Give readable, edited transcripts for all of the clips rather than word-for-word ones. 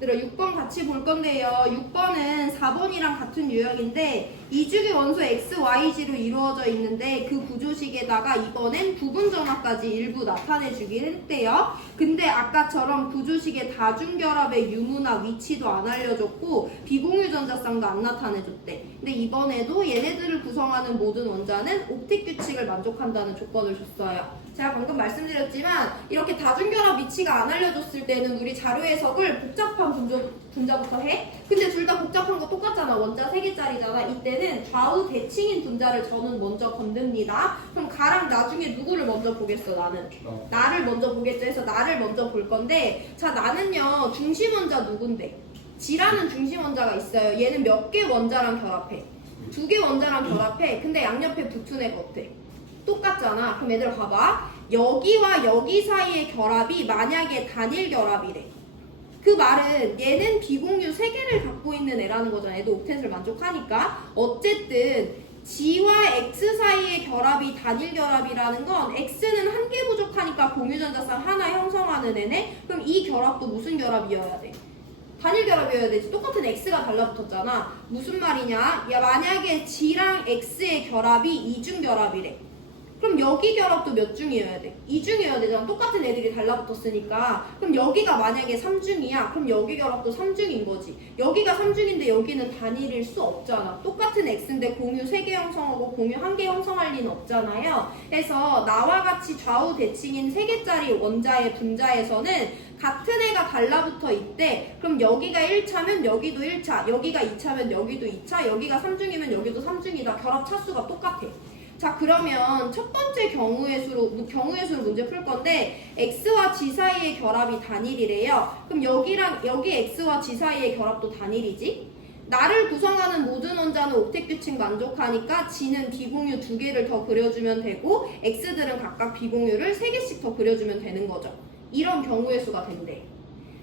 들어 6번 같이 볼 건데요. 6번은 4번이랑 같은 유형인데 이주기 원소 XYG로 이루어져 있는데 그 구조식에다가 이번엔 부분점화까지 일부 나타내 주긴 했대요. 근데 아까처럼 구조식의 다중결합의 유무나 위치도 안 알려줬고 비공유 전자쌍도 안 나타내줬대. 근데 이번에도 얘네들을 구성하는 모든 원자는 옵틱 규칙을 만족한다는 조건을 줬어요. 제가 방금 말씀드렸지만 이렇게 다중결합 위치가 안 알려줬을 때는 우리 자료 해석을 복잡한 분자부터 해. 근데 둘 다 복잡한 거 똑같잖아. 원자 3개짜리잖아. 이때는 좌우 대칭인 분자를 저는 먼저 건듭니다. 그럼 가랑 나중에 누구를 먼저 보겠어? 나는 나를 먼저 보겠죠. 해서 나를 먼저 볼 건데, 자, 나는요 중심 원자 누군데? G라는 중심 원자가 있어요. 얘는 몇 개 원자랑 결합해? 2개 원자랑 결합해. 근데 양옆에 붙은 애가 어때? 똑같잖아. 그럼 얘들아 봐봐. 여기와 여기 사이의 결합이 만약에 단일 결합이래. 그 말은 얘는 비공유 3개를 갖고 있는 애라는 거잖아. 얘도 옥텟을 만족하니까. 어쨌든 G와 X 사이의 결합이 단일 결합이라는 건 X는 1개 부족하니까 공유전자쌍 하나 형성하는 애네. 그럼 이 결합도 무슨 결합이어야 돼? 단일 결합이어야 되지. 똑같은 X가 달라붙었잖아. 무슨 말이냐? 야, 만약에 G랑 X의 결합이 이중 결합이래. 그럼 여기 결합도 몇 중이어야 돼? 2중이어야 되잖아. 똑같은 애들이 달라붙었으니까. 그럼 여기가 만약에 3중이야. 그럼 여기 결합도 3중인 거지. 여기가 3중인데 여기는 단일일 수 없잖아. 똑같은 X인데 공유 3개 형성하고 공유 1개 형성할 리는 없잖아요. 그래서 나와 같이 좌우 대칭인 3개짜리 원자의 분자에서는 같은 애가 달라붙어 있대. 그럼 여기가 1차면 여기도 1차, 여기가 2차면 여기도 2차, 여기가 3중이면 여기도 3중이다. 결합 차수가 똑같아. 자, 그러면 첫 번째 경우의 수로 문제 풀 건데 X와 G 사이의 결합이 단일이래요. 그럼 여기 X와 G 사이의 결합도 단일이지? 나를 구성하는 모든 원자는 옥텟 규칙 만족하니까 G는 비공유 2개를 더 그려주면 되고 X들은 각각 비공유를 3개씩 더 그려주면 되는 거죠. 이런 경우의 수가 된대.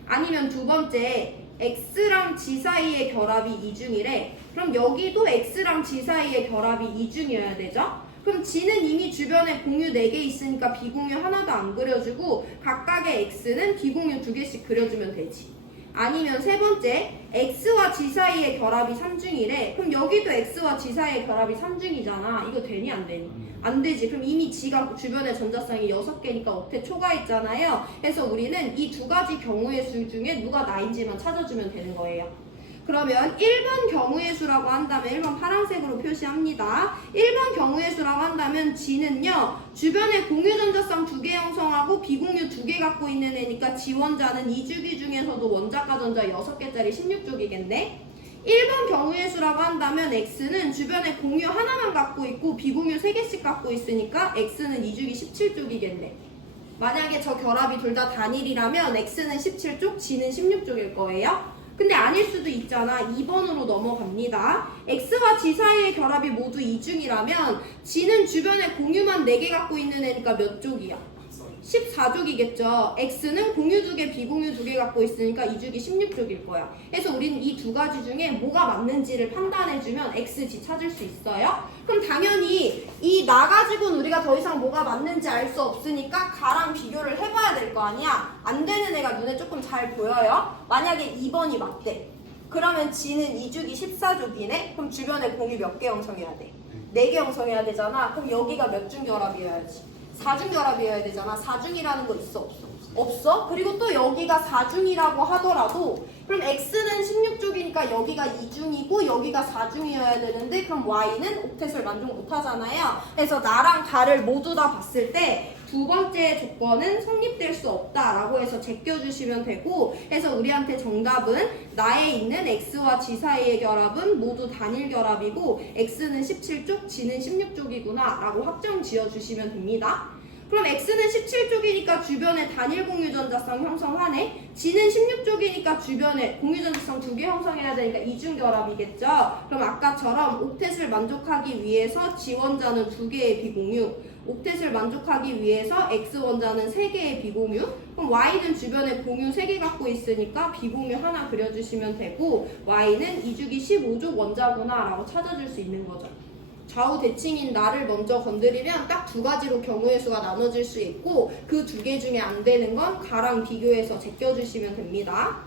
아니면 두 번째, X랑 G 사이의 결합이 2중이래. 그럼 여기도 X랑 G 사이의 결합이 2중이어야 되죠? 그럼 G는 이미 주변에 공유 4개 있으니까 비공유 하나도 안 그려주고 각각의 X는 비공유 2개씩 그려주면 되지. 아니면 세 번째, X와 G 사이의 결합이 3중이래. 그럼 여기도 X와 G 사이의 결합이 3중이잖아. 이거 되니 안 되니? 안 되지. 그럼 이미 G가 주변에 전자쌍이 6개니까 옥텟 초과했잖아요. 그래서 우리는 이 두 가지 경우의 수 중에 누가 나인지만 찾아주면 되는 거예요. 그러면 1번 경우의 수라고 한다면 1번 파란색으로 표시합니다. 1번 경우의 수라고 한다면 G는요. 주변에 공유전자쌍 2개 형성하고 비공유 2개 갖고 있는 애니까 G 원자는 2주기 중에서도 원자과 전자 6개짜리 16쪽이겠네. 1번 경우의 수라고 한다면 X는 주변에 공유 하나만 갖고 있고 비공유 3개씩 갖고 있으니까 X는 2주기 17쪽이겠네. 만약에 저 결합이 둘 다 단일이라면 X는 17쪽, G는 16쪽일 거예요. 근데 아닐 수도 있잖아. 2번으로 넘어갑니다. X와 G 사이의 결합이 모두 2중이라면 G는 주변에 공유만 4개 갖고 있는 애니까 몇 쪽이야? 14쪽이겠죠. X는 공유 2개, 비공유 2개 갖고 있으니까 2주기 16쪽일 거야. 그래서 우리는 이 두 가지 중에 뭐가 맞는지를 판단해주면 X, G 찾을 수 있어요. 그럼 당연히 이 나 가지고는 우리가 더 이상 뭐가 맞는지 알 수 없으니까 가랑 비교를 해봐야 될 거 아니야. 안 되는 애가 눈에 조금 잘 보여요. 만약에 2번이 맞대. 그러면 G는 2주기 14쪽이네. 그럼 주변에 공유 몇 개 형성해야 돼? 4개 형성해야 되잖아. 그럼 여기가 몇 중 결합이어야지? 4중 결합이어야 되잖아. 4중이라는 거 있어? 없어? 없어? 그리고 또 여기가 4중이라고 하더라도 그럼 X는 16쪽이니까 여기가 2중이고 여기가 4중이어야 되는데 그럼 Y는 옥텟을 만족 못하잖아요. 그래서 나랑 가를 모두 다 봤을 때 두 번째 조건은 성립될 수 없다라고 해서 제껴주시면 되고, 해서 우리한테 정답은 나에 있는 X와 G 사이의 결합은 모두 단일 결합이고 X는 17쪽, G는 16쪽이구나 라고 확정 지어주시면 됩니다. 그럼 X는 17쪽이니까 주변에 단일 공유전자쌍 형성하네. G는 16쪽이니까 주변에 공유전자쌍 2개 형성해야 되니까 이중결합이겠죠. 그럼 아까처럼 옥텟을 만족하기 위해서 G원자는 2개의 비공유, 옥텟을 만족하기 위해서 X원자는 3개의 비공유, 그럼 Y는 주변에 공유 3개 갖고 있으니까 비공유 하나 그려주시면 되고 Y는 2주기 15족 원자구나 라고 찾아줄 수 있는 거죠. 좌우 대칭인 나를 먼저 건드리면 딱 두 가지로 경우의 수가 나눠질 수 있고 그 두 개 중에 안 되는 건 가랑 비교해서 제껴주시면 됩니다.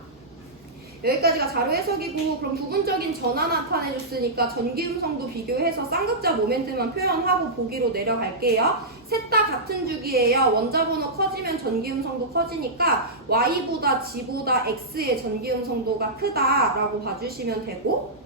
여기까지가 자료 해석이고 그럼 부분적인 전화 나타내줬으니까 전기음성도 비교해서 쌍극자 모멘트만 표현하고 보기로 내려갈게요. 셋 다 같은 주기예요. 원자번호 커지면 전기음성도 커지니까 Y보다 G보다 X의 전기음성도가 크다라고 봐주시면 되고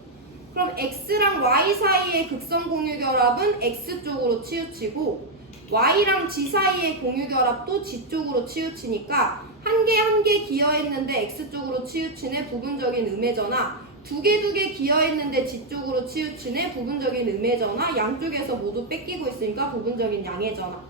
그럼 X랑 Y 사이의 극성 공유결합은 X 쪽으로 치우치고 Y랑 G 사이의 공유결합도 G 쪽으로 치우치니까 한 개 기여했는데 X 쪽으로 치우치네 부분적인 음의 전화 두 개 기여했는데 G 쪽으로 치우치네 부분적인 음의 전화 양쪽에서 모두 뺏기고 있으니까 부분적인 양의 전화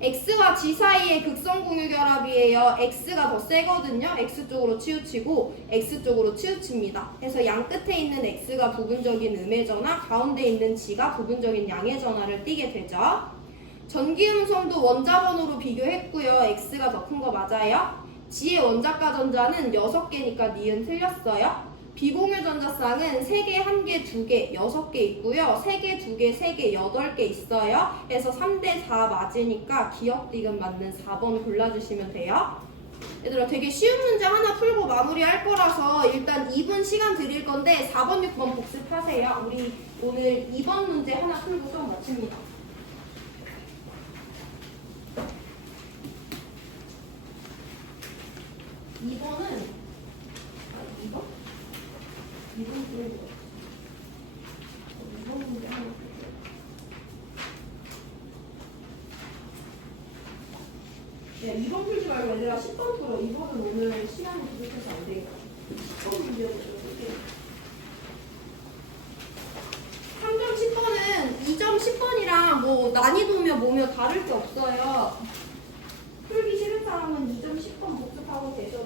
X와 G 사이의 극성 공유결합이에요. X가 더 세거든요. X 쪽으로 치우치고 X 쪽으로 치우칩니다. 그래서 양 끝에 있는 X가 부분적인 음의 전화 가운데 있는 G가 부분적인 양의 전화를 띠게 되죠. 전기음성도 원자번호로 비교했고요. X가 더 큰 거 맞아요. G의 원자가 전자는 6개니까 니은 틀렸어요. 비공유 전자쌍은 3개, 1개, 2개, 6개 있고요. 3개, 2개, 3개, 8개 있어요. 그래서 3대 4 맞으니까 기억 디귿 맞는 4번 골라주시면 돼요. 얘들아 되게 쉬운 문제 하나 풀고 마무리할 거라서 일단 2분 시간 드릴 건데 4번, 6번 복습하세요. 우리 오늘 2번 문제 하나 풀고 수업 마칩니다. 2번은 2번? 2번 풀고 2번 문제 하나 풀게요. 네, 2번 풀지 말고 얘들아 10번 풀어. 2번은 오늘 시간이 부족해서 안 되겠다. 10번 문제 풀게요. 3점 10번은 2점 10번이랑 뭐 난이도며 뭐며 다를 게 없어요. 풀기 싫은 사람은 2점 10번 복습하고 되셔도